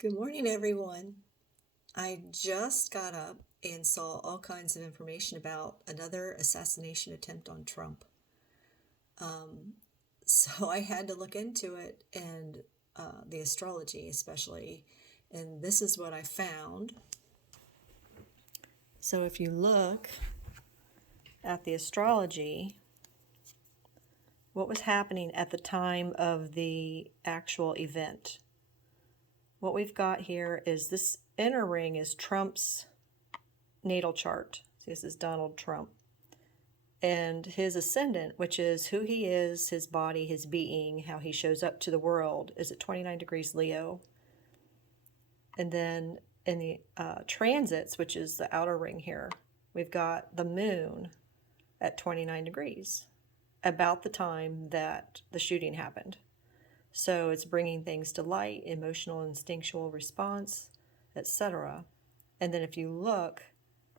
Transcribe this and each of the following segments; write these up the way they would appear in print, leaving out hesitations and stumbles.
Good morning, everyone. I just got up and saw all kinds of information about another assassination attempt on Trump. Um, so I had to look into it and the astrology, especially. And this is what I found. So if you look at the astrology, what was happening at the time of the actual event? What we've got here is this inner ring is Trump's natal chart. So this is Donald Trump. And his ascendant, which is who he is, his body, his being, how he shows up to the world, is at 29 degrees Leo. And then in the transits, which is the outer ring here, we've got the moon at 29 degrees, about the time that the shooting happened. So it's bringing things to light, emotional, instinctual response, etc. And then if you look,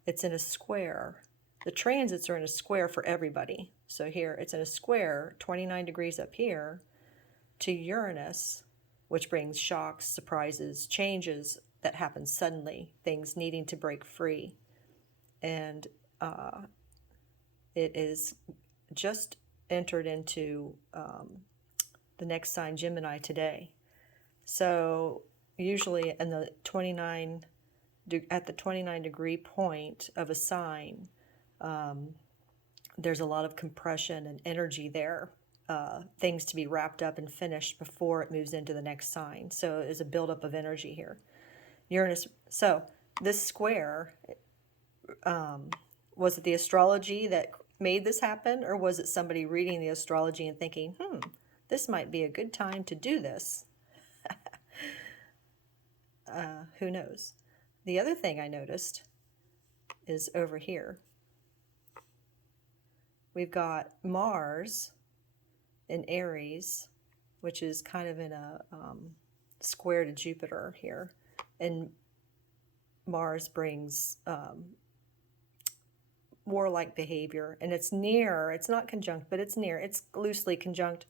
it's in a square. The transits are in a square for everybody. So here, it's in a square, 29 degrees up here, to Uranus, which brings shocks, surprises, changes that happen suddenly, things needing to break free. And it is just entered into the next sign, Gemini, today. So usually in the 29 at the 29 degree point of a sign, there's a lot of compression and energy there, things to be wrapped up and finished before it moves into the next sign. So there's a buildup of energy here. Uranus. So this square, was it the astrology that made this happen, or was it somebody reading the astrology and thinking, this might be a good time to do this? Who knows? The other thing I noticed is over here. We've got Mars in Aries, which is kind of in a square to Jupiter here. And Mars brings warlike behavior. And it's near, it's not conjunct, but it's near. It's loosely conjunct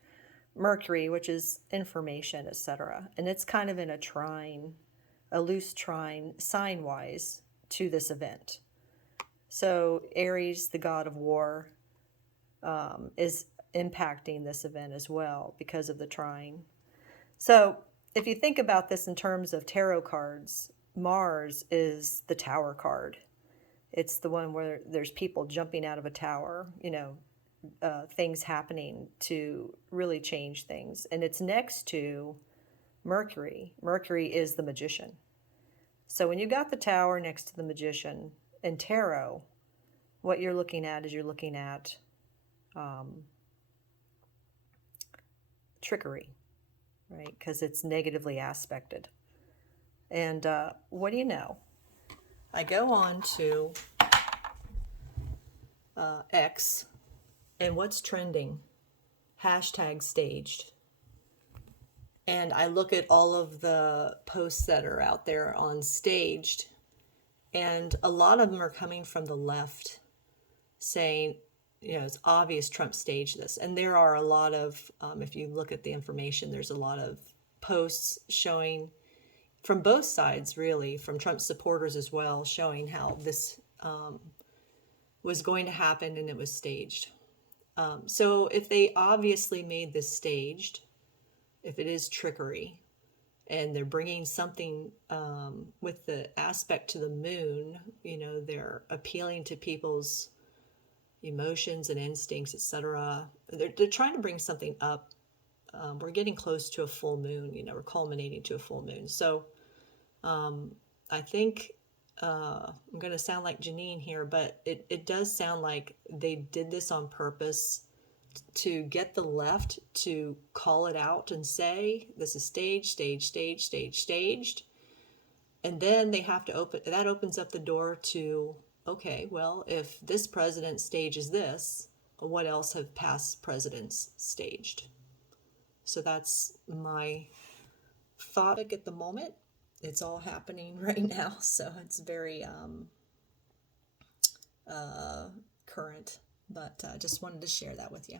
Mercury, which is information, etc. And it's kind of in a trine, a loose trine, sign-wise, to this event. So Aries, the god of war, is impacting this event as well because of the trine. So if you think about this in terms of tarot cards, Mars is the tower card. It's the one where there's people jumping out of a tower, things happening to really change things. And it's next to Mercury. Mercury is the magician. So when you got the tower next to the magician in tarot, what you're looking at is you're looking at trickery, right? Because it's negatively aspected. And what do you know? I go on to X, and what's trending? Hashtag staged. And I look at all of the posts that are out there on staged, and a lot of them are coming from the left saying, it's obvious Trump staged this. And there are a lot of, if you look at the information, there's a lot of posts showing from both sides, really, from Trump supporters as well, showing how this was going to happen and it was staged. So if they obviously made this staged, if it is trickery, and they're bringing something with the aspect to the moon, they're appealing to people's emotions and instincts, etc. They're trying to bring something up. We're getting close to a full moon, we're culminating to a full moon. So I think I'm going to sound like Janine here, but it does sound like they did this on purpose to get the left to call it out and say, this is staged. And then they have to that opens up the door to, okay, well, if this president stages this, what else have past presidents staged? So that's my thought at the moment. It's all happening right now, so it's very current. But I just wanted to share that with you.